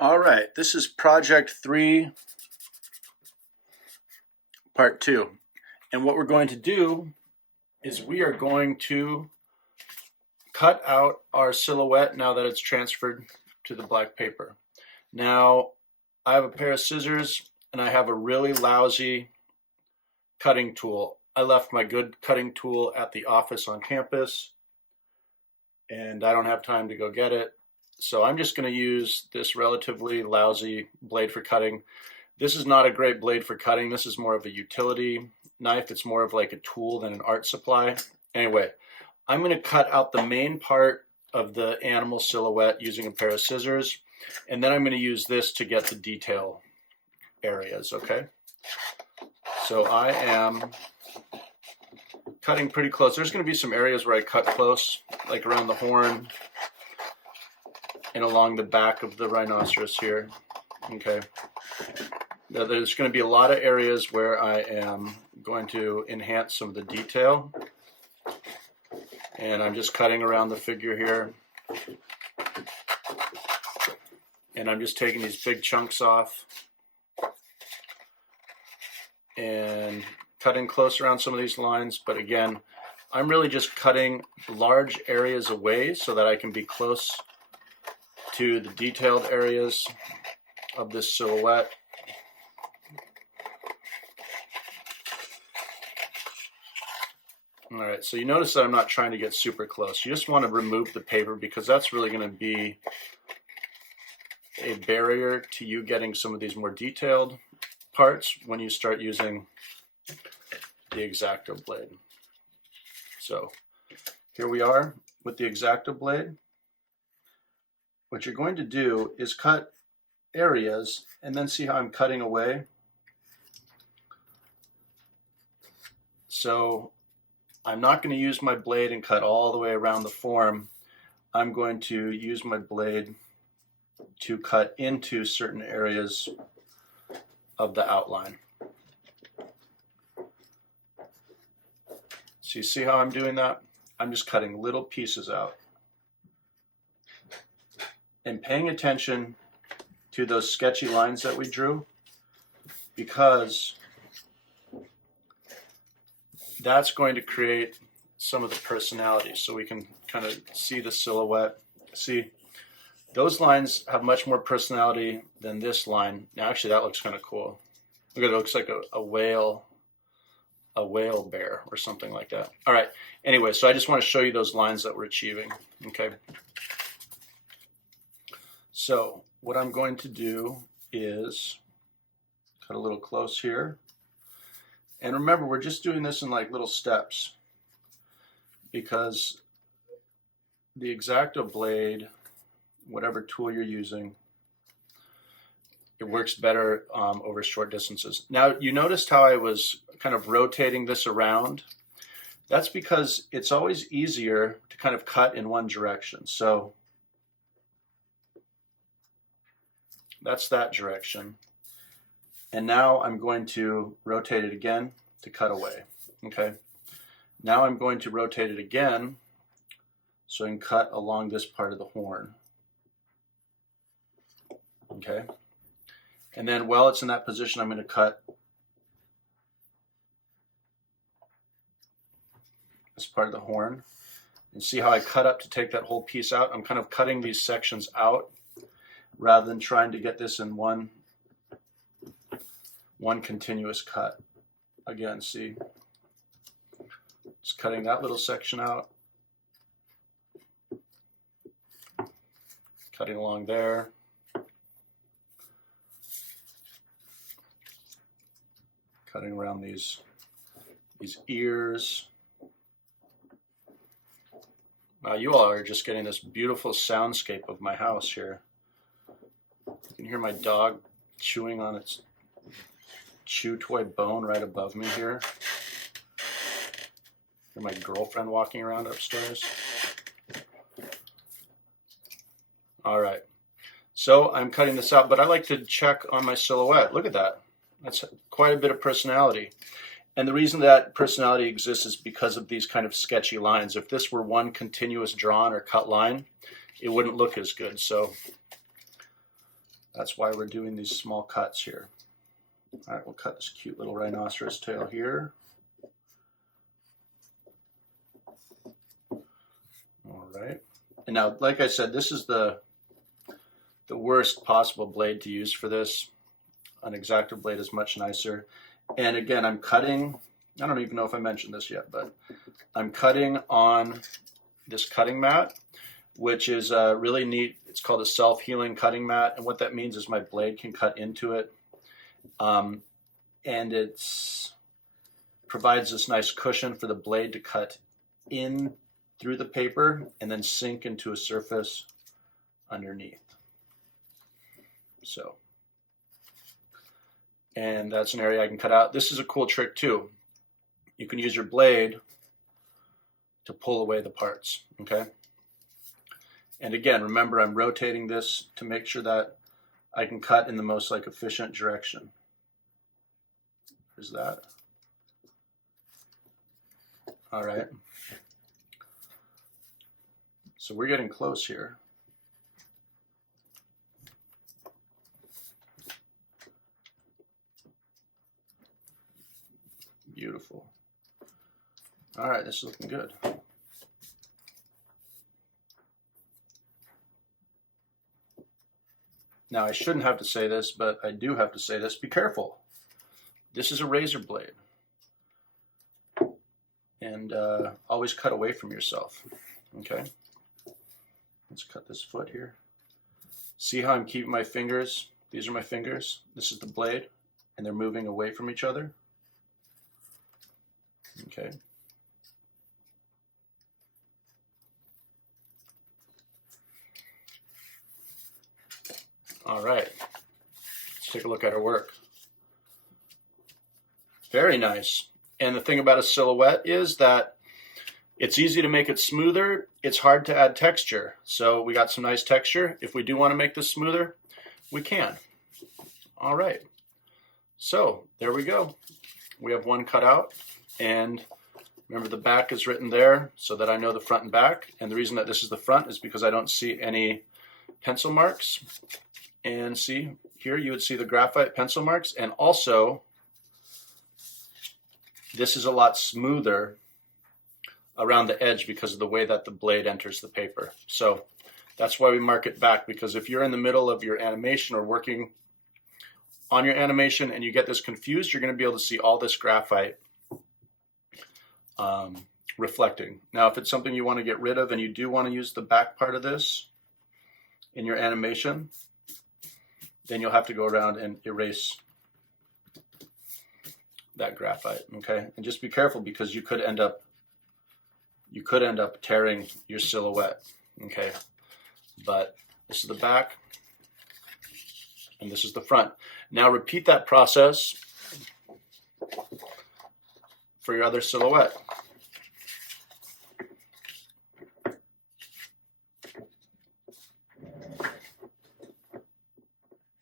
All right, this is project 3, part 2. And what we're going to do is we are going to cut out our silhouette now that it's transferred to the black paper. Now, I have a pair of scissors and I have a really lousy cutting tool. I left my good cutting tool at the office on campus and I don't have time to go get it. So I'm just going to use this relatively lousy blade for cutting. This is not a great blade for cutting. This is more of a utility knife. It's more of like a tool than an art supply. Anyway, I'm going to cut out the main part of the animal silhouette using a pair of scissors. And then I'm going to use this to get the detail areas, okay? So I am cutting pretty close. There's going to be some areas where I cut close, like around the horn and along the back of the rhinoceros here, okay? Now, there's going to be a lot of areas where I am going to enhance some of the detail. And I'm just cutting around the figure here. And I'm just taking these big chunks off and cutting close around some of these lines. But again, I'm really just cutting large areas away so that I can be close to the detailed areas of this silhouette. All right, so you notice that I'm not trying to get super close. You just want to remove the paper because that's really going to be a barrier to you getting some of these more detailed parts when you start using the Exacto blade. So here we are with the Exacto blade. What you're going to do is cut areas and then see how I'm cutting away. So I'm not going to use my blade and cut all the way around the form. I'm going to use my blade to cut into certain areas of the outline. So you see how I'm doing that? I'm just cutting little pieces out and paying attention to those sketchy lines that we drew, because that's going to create some of the personality. So we can kind of see the silhouette. See, those lines have much more personality than this line. Now, actually, that looks kind of cool. Look at it, looks like a whale bear or something like that. All right. Anyway, so I just want to show you those lines that we're achieving. Okay. So what I'm going to do is cut a little close here. And remember, we're just doing this in like little steps because the Exacto blade, whatever tool you're using, it works better over short distances. Now, you noticed how I was kind of rotating this around. That's because it's always easier to kind of cut in one direction. So that's that direction. And now I'm going to rotate it again to cut away, okay? Now I'm going to rotate it again so I can cut along this part of the horn, okay? And then while it's in that position, I'm going to cut this part of the horn. And see how I cut up to take that whole piece out? I'm kind of cutting these sections out rather than trying to get this in one continuous cut. Again, see, just cutting that little section out, cutting along there, cutting around these ears. Wow, you all are just getting this beautiful soundscape of my house here. You can hear my dog chewing on its chew toy bone right above me here. Hear my girlfriend walking around upstairs. All right, so I'm cutting this out, but I like to check on my silhouette. Look at that. That's quite a bit of personality. And the reason that personality exists is because of these kind of sketchy lines. If this were one continuous drawn or cut line, it wouldn't look as good. So That's why we're doing these small cuts here. All right, we'll cut this cute little rhinoceros tail here. All right. And now, like I said, this is the worst possible blade to use for this. An Exacto Blade is much nicer. And again, I'm cutting, I don't even know if I mentioned this yet, but I'm cutting on this cutting mat, which is really neat. It's called a self-healing cutting mat. And what that means is my blade can cut into it. And it provides this nice cushion for the blade to cut in through the paper and then sink into a surface underneath. So, and that's an area I can cut out. This is a cool trick too. You can use your blade to pull away the parts, okay? And again, remember, I'm rotating this to make sure that I can cut in the most efficient direction. Is that? All right. So we're getting close here. Beautiful. All right, this is looking good. Now, I shouldn't have to say this, but I do have to say this. Be careful. This is a razor blade. And always cut away from yourself. Okay? Let's cut this foot here. See how I'm keeping my fingers? These are my fingers. This is the blade. And they're moving away from each other. Okay. All right. Let's take a look at our work. Very nice. And the thing about a silhouette is that it's easy to make it smoother. It's hard to add texture. So we got some nice texture. If we do want to make this smoother, we can. All right. So there we go. We have one cut out. And remember, the back is written there so that I know the front and back. And the reason that this is the front is because I don't see any pencil marks. And see, here you would see the graphite pencil marks. And also, this is a lot smoother around the edge because of the way that the blade enters the paper. So that's why we mark it back, because if you're in the middle of your animation or working on your animation and you get this confused, you're going to be able to see all this graphite reflecting. Now, if it's something you want to get rid of and you do want to use the back part of this in your animation, then you'll have to go around and erase that graphite, okay? And just be careful, because you could end up tearing your silhouette, okay? But this is the back and this is the front. Now repeat that process for your other silhouette.